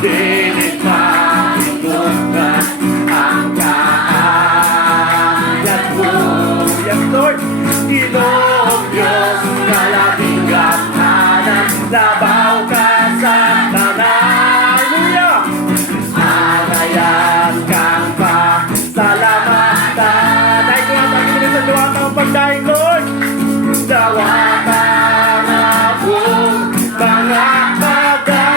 Dinig mahinugan ang kaayat mo. Yes, Lord. Ginoong Diyos, kalabing gaphanan, labaw ka sa tanan. Hallelujah! Anayan kang pasalamatan. Dahil ko ang pagkikinig sa duwata ang pagdaing, Lord. Dawata na buong mga pagdaing.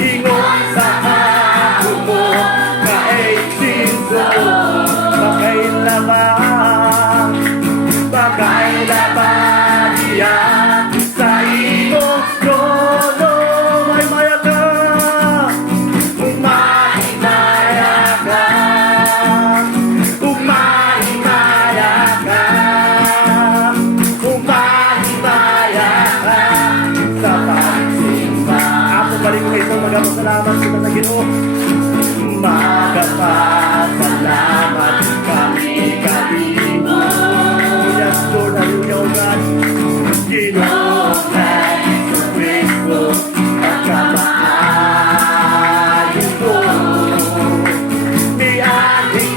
Ingon sa ako mo, kaeksiso, pakailaban, pakailaban diyan sa iyong trono. May maya ka, umahimaya ka, umahimaya ka, umahimaya ka sa pagsimba. Ako balik ko ito, magpasalamat kita sa Ginoo. Magpasalamat kami kanimo. Yes, Lord, hallelujah, O God. Ginoong Jesucristo, pagkamaayo mo. Di ating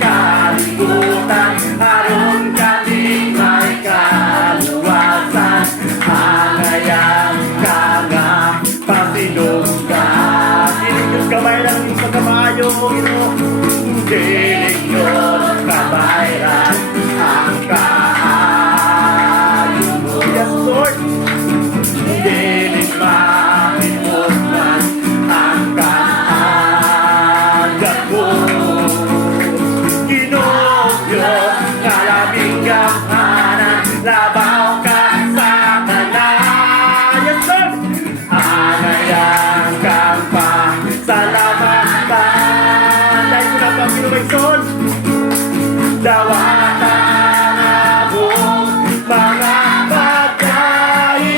kalimutan, aron kami may kaluwasan. Hangayang ka nga, pasinunggan. Dinig Diyos kamay lang sa pagkamaayo mo, Ginoo. Dinig Diyos kamay lang ang kaayo mo. Yes, Lord. Dinig mahinugan ang kaagad mo. Ginoong Diyos, kalabing gaphanan, labaw ka sa tanan. Yes, Lord. Anayan kang pasalamatan. Dahil ko na pang pinumayson, dawata na buong mga pagdaing.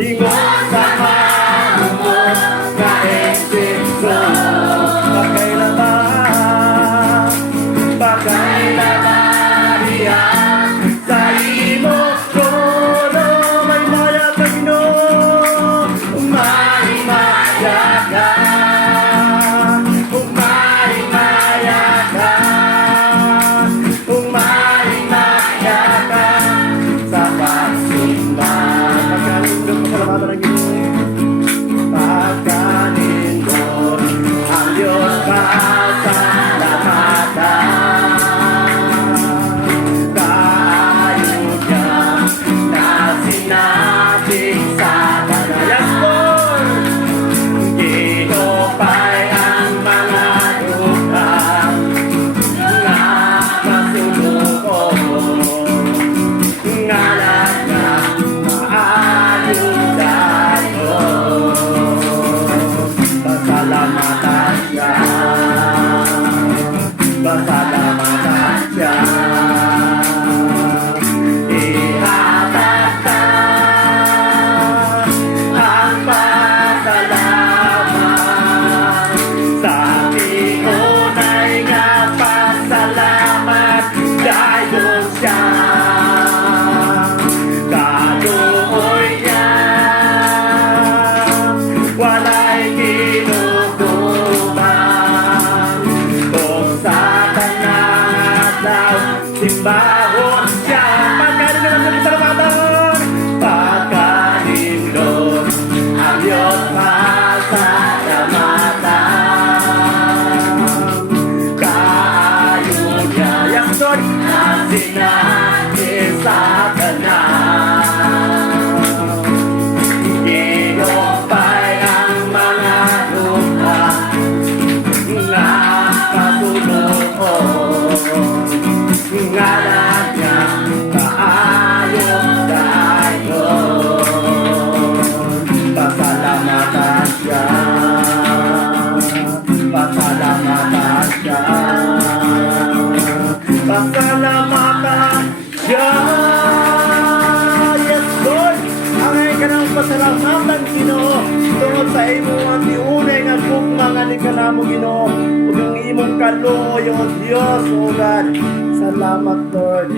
Ingon sa maumot na eksiso, pakailaban, pakailaban diyan sa iyong trono. May maya ka, Ginoo, umahimaya ka, umahimaya ka, umahimaya ka sa pagsimba. Pagkalindot, pasalamatan ng Ginoo. Pagkalindot, ang Diyos pasalamatan. Kaayod niya na sinating sa tanan. Yes, Lord! Ginopay ang mga lupa na masunuko, ngalan na maayudan ko. Pasalamatan siya, pasalamatan siya. Ihatag ka ang pasalamat sa pinunay nga pasalamat. Dahil siya kaluoy niya, walay kinutuban. Kung sa tanang adlaw, simbahon siya. Pagkalindot ang pasalamatan, pagkalindot ang Diyos pasalamatan. Kaayod niya, yes, Lord, na sinating sa tanan. Ginopay ang mga lupa nga masunuon, ngalan niya kaayod dayon. Pasalamatan siya, pasalamatan siya, pasalamatan siya. Yes, Lord, angay ka ng pasalamatan, Ginoo, tungod sa imo ang tiunay nga mga ni kanamo, Ginoo, ug ang imong kaluoy, O Dios, O God. Salamat, Lord.